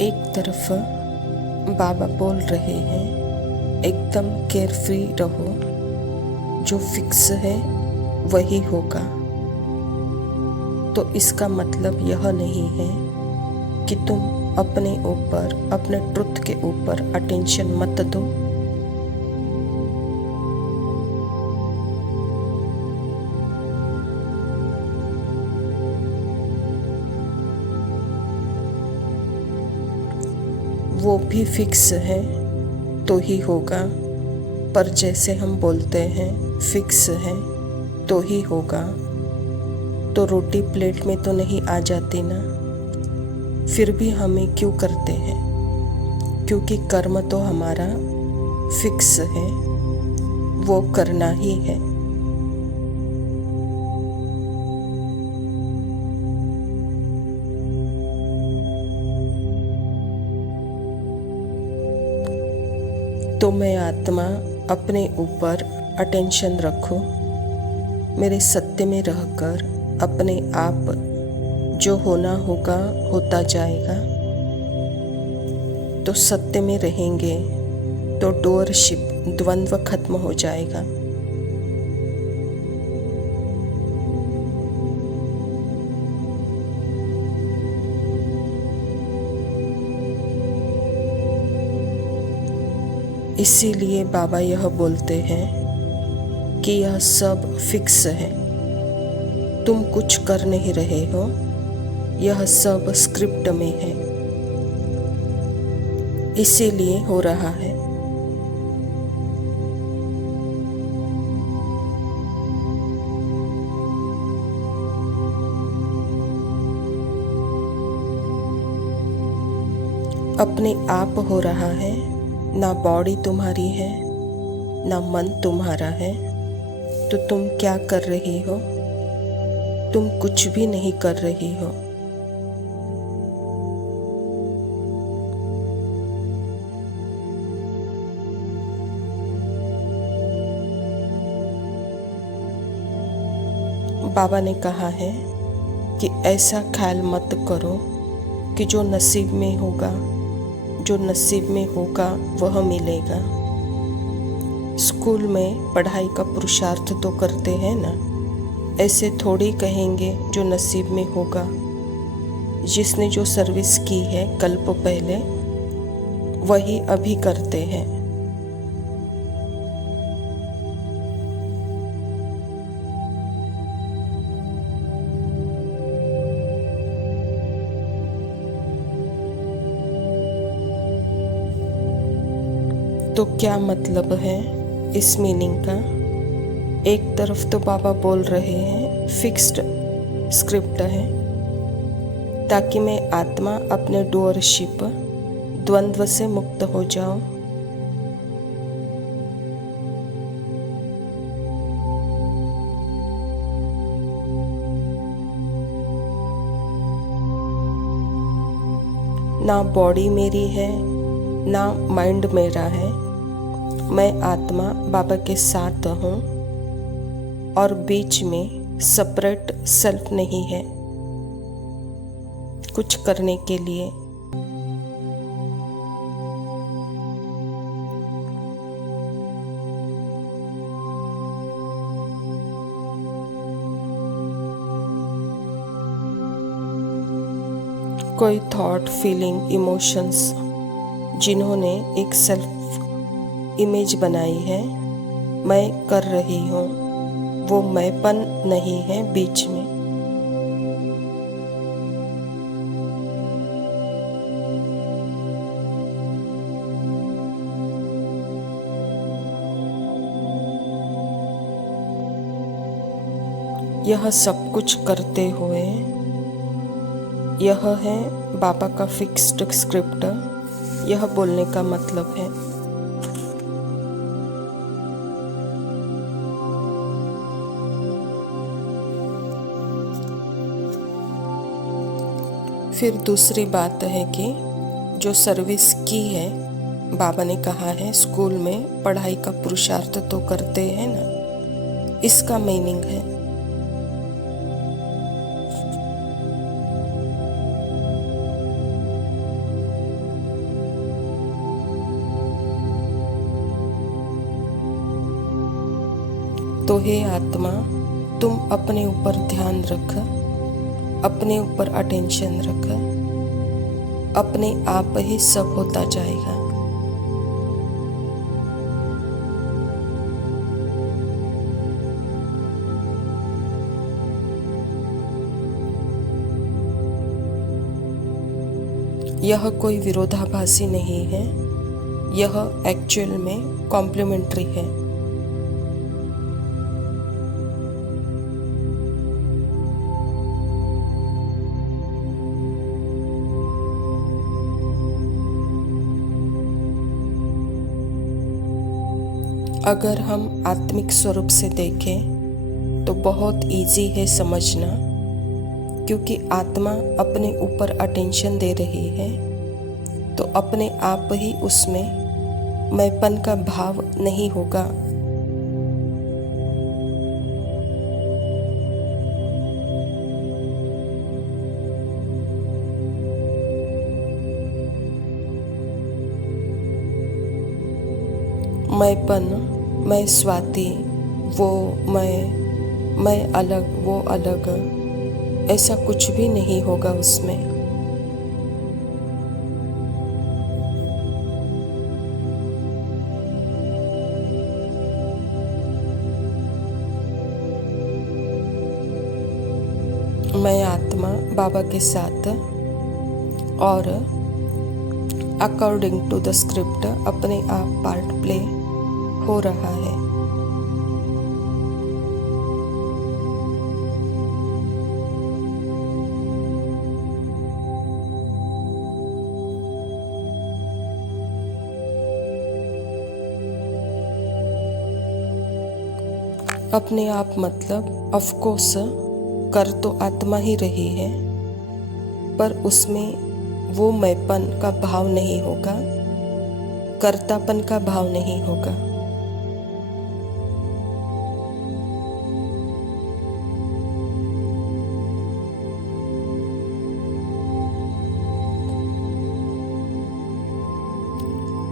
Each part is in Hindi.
एक तरफ बाबा बोल रहे हैं एकदम केयरफ्री रहो, जो फिक्स है वही होगा। तो इसका मतलब यह नहीं है कि तुम अपने ऊपर, अपने ट्रुथ के ऊपर अटेंशन मत दो। वो भी फिक्स है तो ही होगा, पर जैसे हम बोलते हैं फिक्स है तो ही होगा, तो रोटी प्लेट में तो नहीं आ जाती ना। फिर भी हमें क्यों करते हैं? क्योंकि कर्म तो हमारा फिक्स है, वो करना ही है। तो मैं आत्मा अपने ऊपर अटेंशन रखूं, मेरे सत्य में रहकर अपने आप जो होना होगा होता जाएगा। तो सत्य में रहेंगे तो डोअरशिप, द्वंद्व खत्म हो जाएगा। इसीलिए बाबा यह बोलते हैं कि यह सब फिक्स है, तुम कुछ कर नहीं रहे हो, यह सब स्क्रिप्ट में है, इसीलिए हो रहा है। अपने आप हो रहा है, ना बॉडी तुम्हारी है, ना मन तुम्हारा है। तो तुम क्या कर रही हो? तुम कुछ भी नहीं कर रही हो। बाबा ने कहा है कि ऐसा ख्याल मत करो कि जो नसीब में होगा, जो नसीब में होगा वह मिलेगा। स्कूल में पढ़ाई का पुरुषार्थ तो करते हैं ना, ऐसे थोड़ी कहेंगे जो नसीब में होगा। जिसने जो सर्विस की है कल्प पहले, वही अभी करते हैं। तो क्या मतलब है इस मीनिंग का? एक तरफ तो बाबा बोल रहे हैं फिक्स्ड स्क्रिप्ट है, ताकि मैं आत्मा अपने डोअरशिप, द्वंद्व से मुक्त हो जाऊं। ना बॉडी मेरी है, ना माइंड मेरा है। मैं आत्मा बाबा के साथ हूँ और बीच में सेपरेट सेल्फ नहीं है कुछ करने के लिए। कोई थॉट, फीलिंग, इमोशंस जिन्होंने एक सेल्फ इमेज बनाई है, मैं कर रही हूँ, वो मैंपन नहीं है बीच में। यह सब कुछ करते हुए, यह है बाबा का फिक्स्ड स्क्रिप्ट, यह बोलने का मतलब है। फिर दूसरी बात है कि जो सर्विस की है, बाबा ने कहा है स्कूल में पढ़ाई का पुरुषार्थ तो करते हैं ना, इसका मीनिंग है तो हे आत्मा, तुम अपने ऊपर ध्यान रख, अपने ऊपर अटेंशन रख, अपने आप ही सब होता जाएगा। यह कोई विरोधाभासी नहीं है, यह एक्चुअल में कॉम्प्लीमेंट्री है। अगर हम आत्मिक स्वरूप से देखें तो बहुत इजी है समझना, क्योंकि आत्मा अपने ऊपर अटेंशन दे रही है तो अपने आप ही उसमें मैंपन का भाव नहीं होगा। मैंपन, मैं स्वाति, वो मैं अलग, वो अलग, ऐसा कुछ भी नहीं होगा उसमें। मैं आत्मा बाबा के साथ और अकॉर्डिंग टू द स्क्रिप्ट अपने आप पार्ट प्ले हो रहा है। अपने आप मतलब ऑफ कोर्स कर तो आत्मा ही रही है, पर उसमें वो मैंपन का भाव नहीं होगा, कर्तापन का भाव नहीं होगा।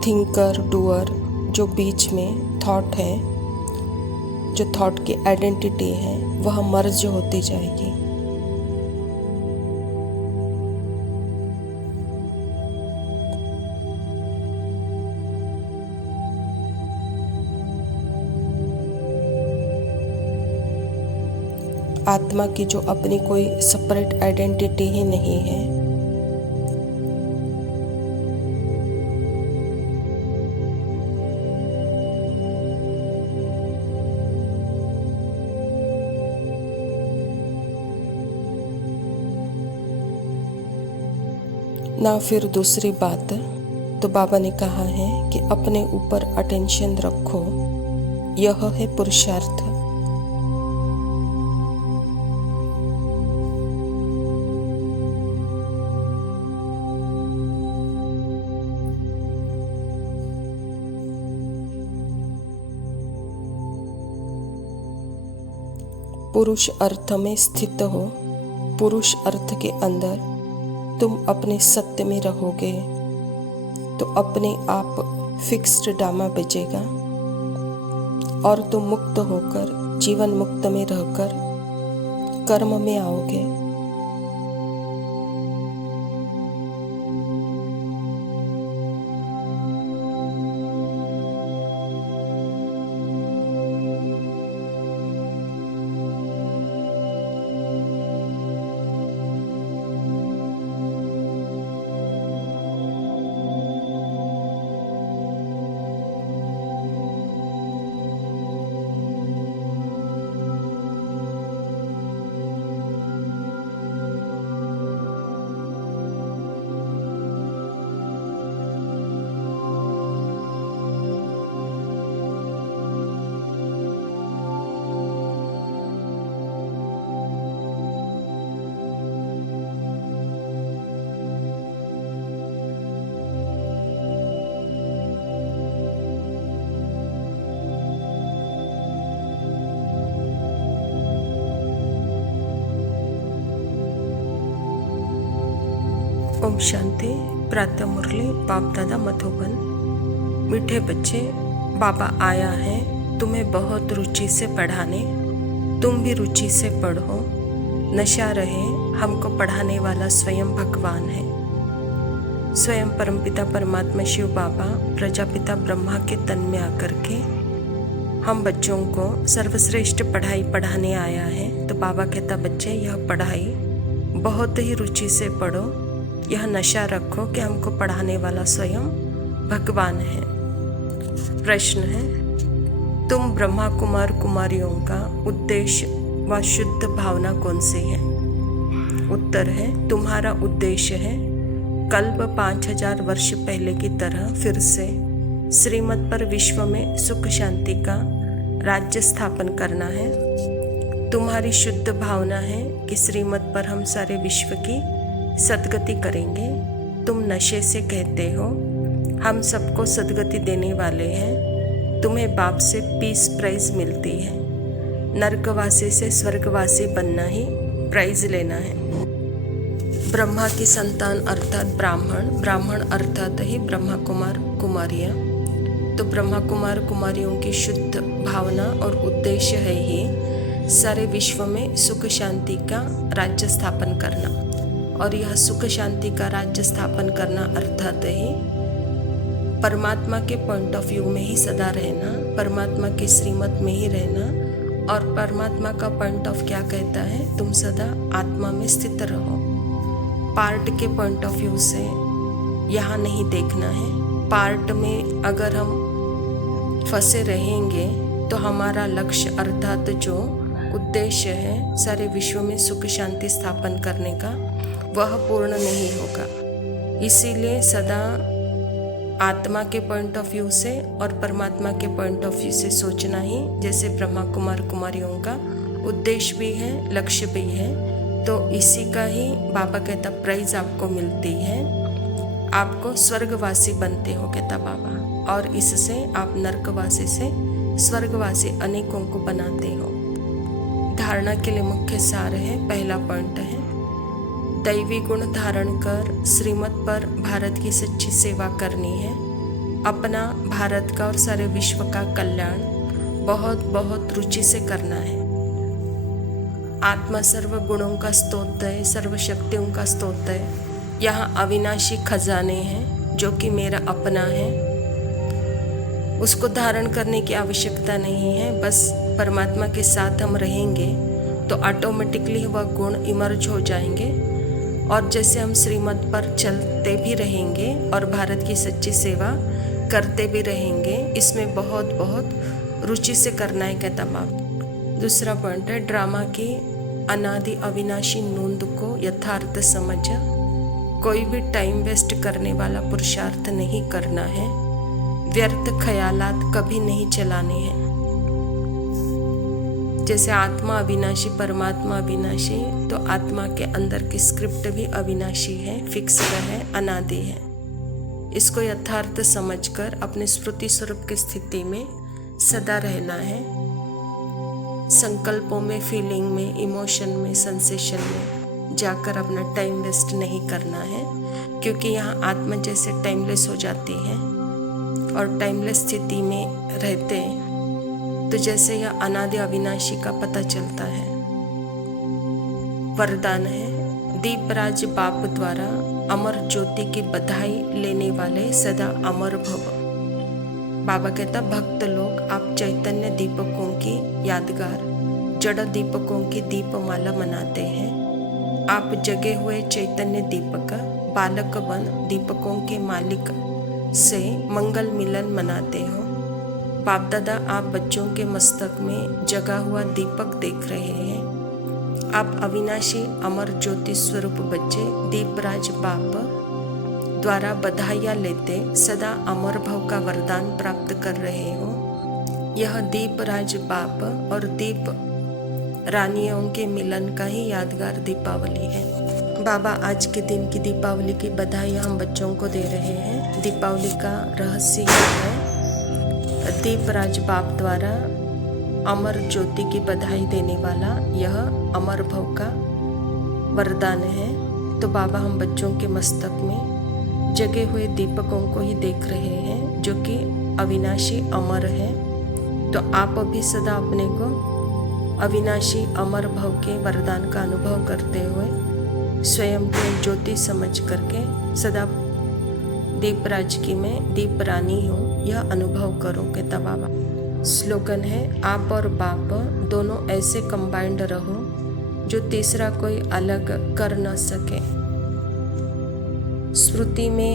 थिंकर डूअर जो बीच में थॉट है, जो थॉट की आइडेंटिटी है, वह मर्ज होती जाएगी। आत्मा की जो अपनी कोई सेपरेट आइडेंटिटी ही नहीं है, ना फिर दूसरी बात तो बाबा ने कहा है कि अपने ऊपर अटेंशन रखो, यह है पुरुषार्थ। पुरुष अर्थ में स्थित हो, पुरुष अर्थ के अंदर तुम अपने सत्य में रहोगे तो अपने आप फिक्स्ड ड्रामा बजेगा और तुम मुक्त होकर जीवन मुक्त में रहकर कर्म में आओगे। ओम शांति। प्रातः मुरली बाप दादा मधुबन। मीठे बच्चे, बाबा आया है तुम्हें बहुत रुचि से पढ़ाने, तुम भी रुचि से पढ़ो। नशा रहे, हमको पढ़ाने वाला स्वयं भगवान है। स्वयं परमपिता परमात्मा शिव बाबा प्रजापिता ब्रह्मा के तन में आकर के हम बच्चों को सर्वश्रेष्ठ पढ़ाई पढ़ाने आया है। तो बाबा कहता, बच्चे यह पढ़ाई बहुत ही रुचि से पढ़ो, यह नशा रखो कि हमको पढ़ाने वाला स्वयं भगवान है। प्रश्न है, तुम ब्रह्मा कुमार कुमारियों का उद्देश्य व शुद्ध भावना कौन सी है? उत्तर है, तुम्हारा उद्देश्य है कल्प 5000 वर्ष पहले की तरह फिर से श्रीमत पर विश्व में सुख शांति का राज्य स्थापन करना है। तुम्हारी शुद्ध भावना है कि श्रीमत पर हम सारे विश्व की सद्गति करेंगे। तुम नशे से कहते हो हम सबको सद्गति देने वाले हैं। तुम्हें बाप से पीस प्राइज मिलती है। नरकवासी से स्वर्गवासी बनना ही प्राइज लेना है। ब्रह्मा की संतान अर्थात ब्राह्मण, ब्राह्मण अर्थात ही ब्रह्मा कुमार कुमारियाँ। तो ब्रह्मा कुमार कुमारियों की शुद्ध भावना और उद्देश्य है ही सारे विश्व में सुख शांति का राज्य स्थापन करना। और यह सुख शांति का राज्य स्थापन करना अर्थात ही परमात्मा के पॉइंट ऑफ व्यू में ही सदा रहना, परमात्मा के श्रीमत में ही रहना। और परमात्मा का पॉइंट ऑफ क्या कहता है? तुम सदा आत्मा में स्थित रहो। पार्ट के पॉइंट ऑफ व्यू से यहाँ नहीं देखना है। पार्ट में अगर हम फंसे रहेंगे तो हमारा लक्ष्य अर्थात जो उद्देश्य है सारे विश्व में सुख शांति स्थापन करने का, वह पूर्ण नहीं होगा। इसीलिए सदा आत्मा के पॉइंट ऑफ व्यू से और परमात्मा के पॉइंट ऑफ व्यू से सोचना ही जैसे ब्रह्मा कुमार कुमारियों का उद्देश्य भी है, लक्ष्य भी है। तो इसी का ही बाबा कहता प्राइज आपको मिलती है। आपको स्वर्गवासी बनते हो कहता बाबा, और इससे आप नरकवासी से स्वर्गवासी अनेकों को बनाते हो। धारणा के लिए मुख्य सार है, पहला पॉइंट है दैवी गुण धारण कर श्रीमत पर भारत की सच्ची सेवा करनी है। अपना, भारत का और सारे विश्व का कल्याण बहुत बहुत रुचि से करना है। आत्मा सर्व गुणों का स्रोत है, सर्व शक्तियों का स्रोत है। यहाँ अविनाशी खजाने हैं जो कि मेरा अपना है। उसको धारण करने की आवश्यकता नहीं है। बस परमात्मा के साथ हम रहेंगे तो ऑटोमेटिकली वह गुण इमर्ज हो जाएंगे। और जैसे हम श्रीमत पर चलते भी रहेंगे और भारत की सच्ची सेवा करते भी रहेंगे, इसमें बहुत बहुत रुचि से करना है कहता बाप। दूसरा पॉइंट है ड्रामा की अनादि अविनाशी नूंद को यथार्थ समझ। कोई भी टाइम वेस्ट करने वाला पुरुषार्थ नहीं करना है। व्यर्थ ख्यालात कभी नहीं चलाने हैं। जैसे आत्मा अविनाशी, परमात्मा अविनाशी, तो आत्मा के अंदर की स्क्रिप्ट भी अविनाशी है, फिक्स है, अनादि है। इसको यथार्थ समझकर अपने स्मृति स्वरूप की स्थिति में सदा रहना है। संकल्पों में, फीलिंग में, इमोशन में, सेंसेशन में जाकर अपना टाइम वेस्ट नहीं करना है, क्योंकि यहाँ आत्मा जैसे टाइमलेस हो जाती है और टाइमलेस स्थिति में रहते तो जैसे यह अनादि अविनाशी का पता चलता है। वरदान है दीपराज बाप द्वारा अमर ज्योति की बधाई लेने वाले सदा अमर भव। बाबा कहता भक्त लोग आप चैतन्य दीपकों की यादगार, जड़ दीपकों की दीपमाला मनाते हैं। आप जगे हुए चैतन्य दीपक, बालक बन दीपकों के मालिक से मंगल मिलन मनाते हो। बाप दादा आप बच्चों के मस्तक में जगा हुआ दीपक देख रहे हैं। आप अविनाशी अमर ज्योति स्वरूप बच्चे दीपराज बाप द्वारा बधाइयाँ लेते सदा अमर भव का वरदान प्राप्त कर रहे हो। यह दीपराज बाप और दीप रानियों के मिलन का ही यादगार दीपावली है। बाबा आज के दिन की दीपावली की बधाई हम बच्चों को दे रहे हैं। दीपावली का रहस्य यह है दीपराज बाप द्वारा अमर ज्योति की बधाई देने वाला यह अमर भव का वरदान है। तो बाबा हम बच्चों के मस्तक में जगे हुए दीपकों को ही देख रहे हैं जो कि अविनाशी अमर है। तो आप भी सदा अपने को अविनाशी अमर भव के वरदान का अनुभव करते हुए स्वयं को ज्योति समझ करके सदा दीपराज की मैं दीप रानी हूँ यह अनुभव करोगे तब बाबा। स्लोगन है, आप और बाप दोनों ऐसे कंबाइंड रहो जो तीसरा कोई अलग कर न सके। स्मृति में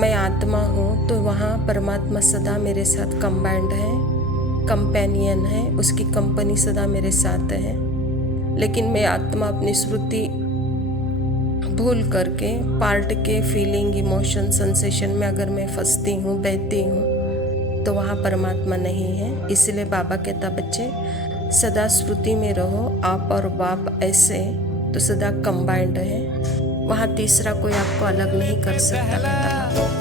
मैं आत्मा हूँ तो वहाँ परमात्मा सदा मेरे साथ कंबाइंड है, कंपेनियन है, उसकी कंपनी सदा मेरे साथ है। लेकिन मैं आत्मा अपनी स्मृति भूल करके पार्ट के फीलिंग, इमोशन, सेंसेशन में अगर मैं फंसती हूँ, बहती हूँ तो वहाँ परमात्मा नहीं है। इसलिए बाबा कहता बच्चे सदा स्मृति में रहो, आप और बाप ऐसे तो सदा कंबाइंड है, वहाँ तीसरा कोई आपको अलग नहीं कर सकता कहता बाबा।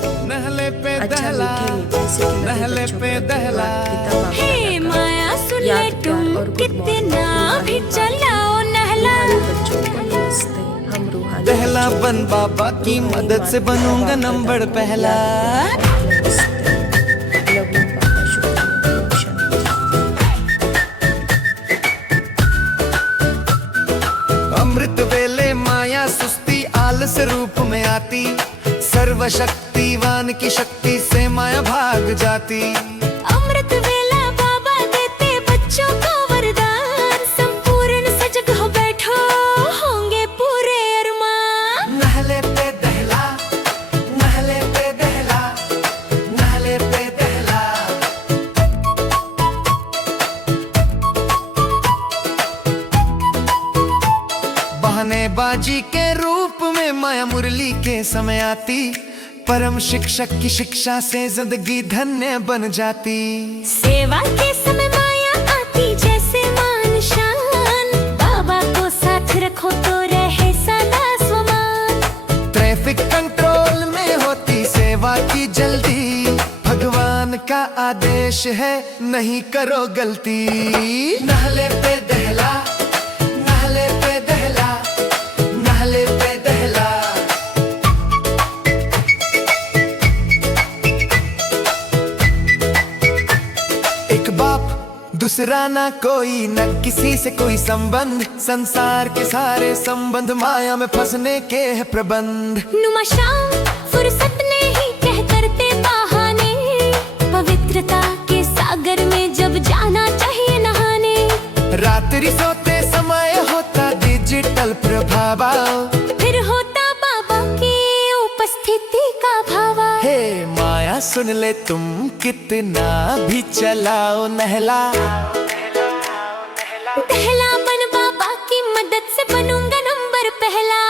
अच्छा मीठे मीठे से नहले पे दहला हे माया सुन ले तुम कितना भी चलाओ नहला। बच्चों को नमस्ते, हम रूहानी दहला बन बाबा की मदद से बनूंगा नंबर पहला। अमृत वेले माया सुस्ती आलस रूप में आती, सर्वशक्तिवान की शक्ति से माया भाग जाती। अमृत वेला बाबा देते बच्चों को वरदान, संपूर्ण सजग हो बैठो होंगे पूरे अरमान। नहले पे दहला, नहले पे दहला, नहले पे दहला। बहानेबाजी के रूप में माया मुरली के समय आती, परम शिक्षक की शिक्षा से जिंदगी धन्य बन जाती। सेवा के समय माया आती जैसे मान शान, बाबा को साथ रखो तो रहे सदा स्वमान। ट्रैफिक कंट्रोल में होती सेवा की जल्दी, भगवान का आदेश है नहीं करो गलती। नहले पे दहला, नहले पे दहला, नहले पे दहला। एक बाप दूसरा ना कोई, न किसी से कोई संबंध, संसार के सारे संबंध माया में फंसने के है प्रबंध। नुमा शाम फुर्सत नहीं कह करते बहाने, पवित्रता के सागर में जब जाना चाहिए नहाने। रात्रि सोते समय होता डिजिटल प्रभाव, फिर होता बाबा की उपस्थिति का भाव। हे माया सुन ले तुम कितना भी चलाओ नहला। दहला बन बाबा की मदद से बनूंगा नंबर पहला।